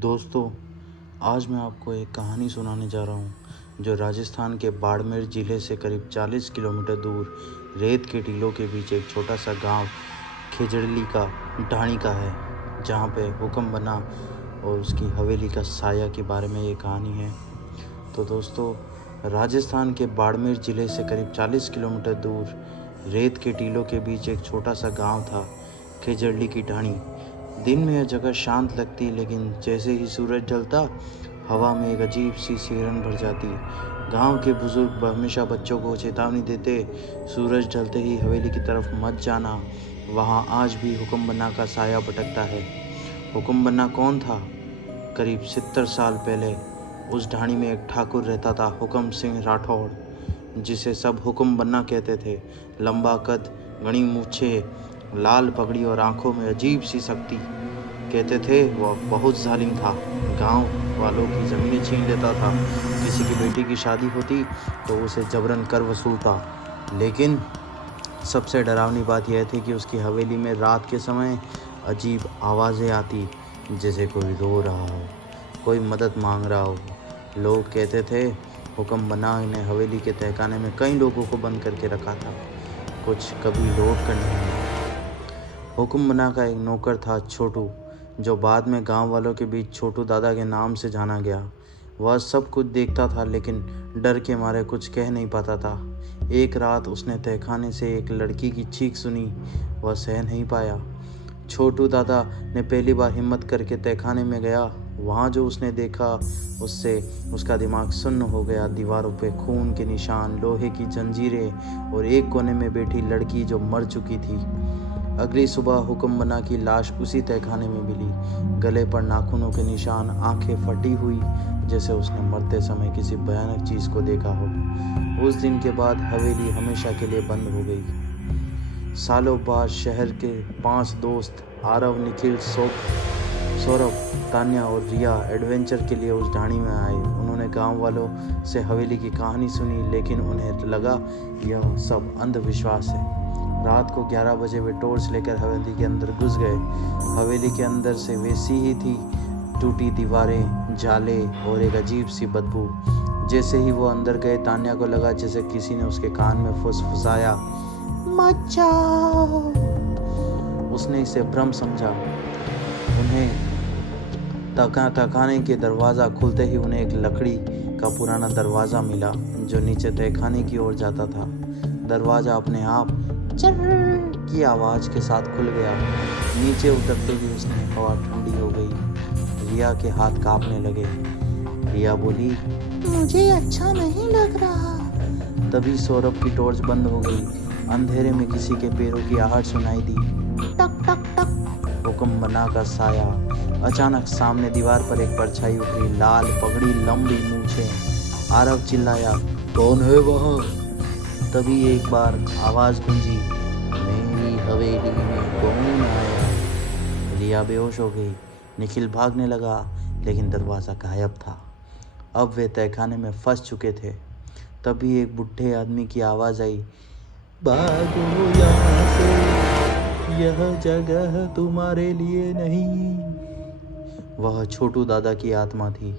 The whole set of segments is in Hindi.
दोस्तों, आज मैं आपको एक कहानी सुनाने जा रहा हूँ जो राजस्थान के बाड़मेर ज़िले से करीब 40 किलोमीटर दूर रेत के टीलों के बीच एक छोटा सा गांव खेजड़ली का ढाणी का है, जहाँ पे हुक्म बना और उसकी हवेली का साया के बारे में ये कहानी है। तो दोस्तों, राजस्थान के बाड़मेर ज़िले से करीब 40 किलोमीटर दूर रेत के टीलों के बीच एक छोटा सा गांव था, खेजड़ली की ढाणी। दिन में यह जगह शांत लगती, लेकिन जैसे ही सूरज ढलता, हवा में एक अजीब सी सिहरन भर जाती। गांव के बुजुर्ग हमेशा बच्चों को चेतावनी देते, सूरज ढलते ही हवेली की तरफ मत जाना, वहां आज भी हुक्म बन्ना का साया भटकता है। हुक्म बन्ना कौन था? करीब 70 साल पहले उस ढाणी में एक ठाकुर रहता था, हुक्म सिंह राठौड़, जिसे सब हुक्म बन्ना कहते थे। लंबा कद, घनी मूछे, लाल पगड़ी और आंखों में अजीब सी शक्ति। कहते थे वह बहुत जालिम था, गांव वालों की ज़मीनें छीन लेता था। किसी की बेटी की शादी होती तो उसे जबरन कर वसूलता। लेकिन सबसे डरावनी बात यह थी कि उसकी हवेली में रात के समय अजीब आवाज़ें आती, जैसे कोई रो रहा हो, कोई मदद मांग रहा हो। लोग कहते थे हुक्म बन्ना ने हवेली के तहखाने में कई लोगों को बंद करके रखा था, कुछ कभी लौट कर नहीं आए। हुक्म बन्ना का एक नौकर था, छोटू, जो बाद में गांव वालों के बीच छोटू दादा के नाम से जाना गया। वह सब कुछ देखता था, लेकिन डर के मारे कुछ कह नहीं पाता था। एक रात उसने तहखाने से एक लड़की की चीख सुनी। वह सह नहीं पाया। छोटू दादा ने पहली बार हिम्मत करके तहखाने में गया। वहाँ जो उसने देखा, उससे उसका दिमाग सुन्न हो गया। दीवारों पे खून के निशान, लोहे की जंजीरें और एक कोने में बैठी लड़की जो मर चुकी थी। अगली सुबह हुक्म बन्ना की लाश उसी तहखाने में मिली, गले पर नाखूनों के निशान, आंखें फटी हुई, जैसे उसने मरते समय किसी भयानक चीज़ को देखा हो। उस दिन के बाद हवेली हमेशा के लिए बंद हो गई। सालों बाद शहर के 5 दोस्त आरव, निखिल, सौरभ, तान्या और रिया एडवेंचर के लिए उस ढाणी में आए। उन्होंने गांव वालों से हवेली की कहानी सुनी, लेकिन उन्हें लगा यह सब अंधविश्वास है। रात को 11 बजे वे टॉर्च लेकर हवेली के अंदर घुस गए। हवेली के अंदर से वैसी ही थी, टूटी दीवारें, जाले और एक अजीब सी बदबू। जैसे ही वो अंदर गए, तान्या को लगा जैसे किसी ने उसके कान में फुसफुसाया, मत जाओ। उसने इसे भ्रम समझा। उन्हें तहखाने के दरवाज़ा खुलते ही उन्हें एक लकड़ी का पुराना दरवाज़ा मिला, जो नीचे तहखाने की ओर जाता था। दरवाज़ा अपने आप चर की आवाज़ के साथ खुल गया। नीचे उतरते ही उसने हवा ठंडी हो गई। रिया के हाथ कांपने लगे। रिया बोली, मुझे अच्छा नहीं लग रहा। तभी सौरभ की टॉर्च बंद हो गई। अंधेरे में किसी के पैरों की आहट सुनाई दी, टक टक टक। हुक्म बन्ना का साया। अचानक सामने दीवार पर एक परछाई उभरी, लाल पगड़ी, लंबी मूछें। आरव चिल्लाया, कौन है वहाँ? तभी एक बार आवाज़ गूंजी, मेरी हवेली में कौन आया? रिया बेहोश हो गई। निखिल भागने लगा, लेकिन दरवाज़ा गायब था। अब वे तहखाने में फंस चुके थे। तभी एक बुढ़े आदमी की आवाज़ आई, भागो यहाँ से, यह जगह तुम्हारे लिए नहीं। वह छोटू दादा की आत्मा थी।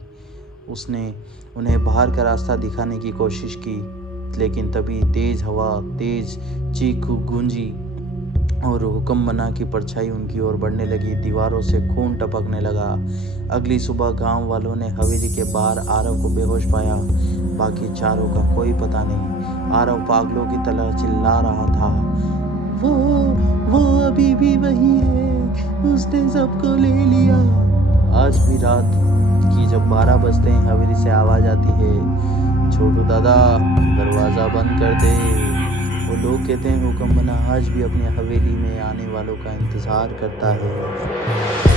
उसने उन्हें बाहर का रास्ता दिखाने की कोशिश की, लेकिन तभी तेज हवा, तेज चीख गूंजी और हुक्म बन्ना की परछाई उनकी ओर बढ़ने लगी। दीवारों से खून टपकने लगा। अगली सुबह गांव वालों ने हवेली के बाहर आरव को बेहोश पाया। बाकी चारों का कोई पता नहीं। आरव पागलों की तरह चिल्ला रहा था, वो अभी भी वही है, उसने सबको ले लिया। आज भी रात की जब 12 बजते हैं, हवेली से आवाज़ आती है, छोटू दादा दरवाज़ा बंद कर दे। वो लोग कहते हैं हुक्म बन्ना आज भी अपनी हवेली में आने वालों का इंतज़ार करता है।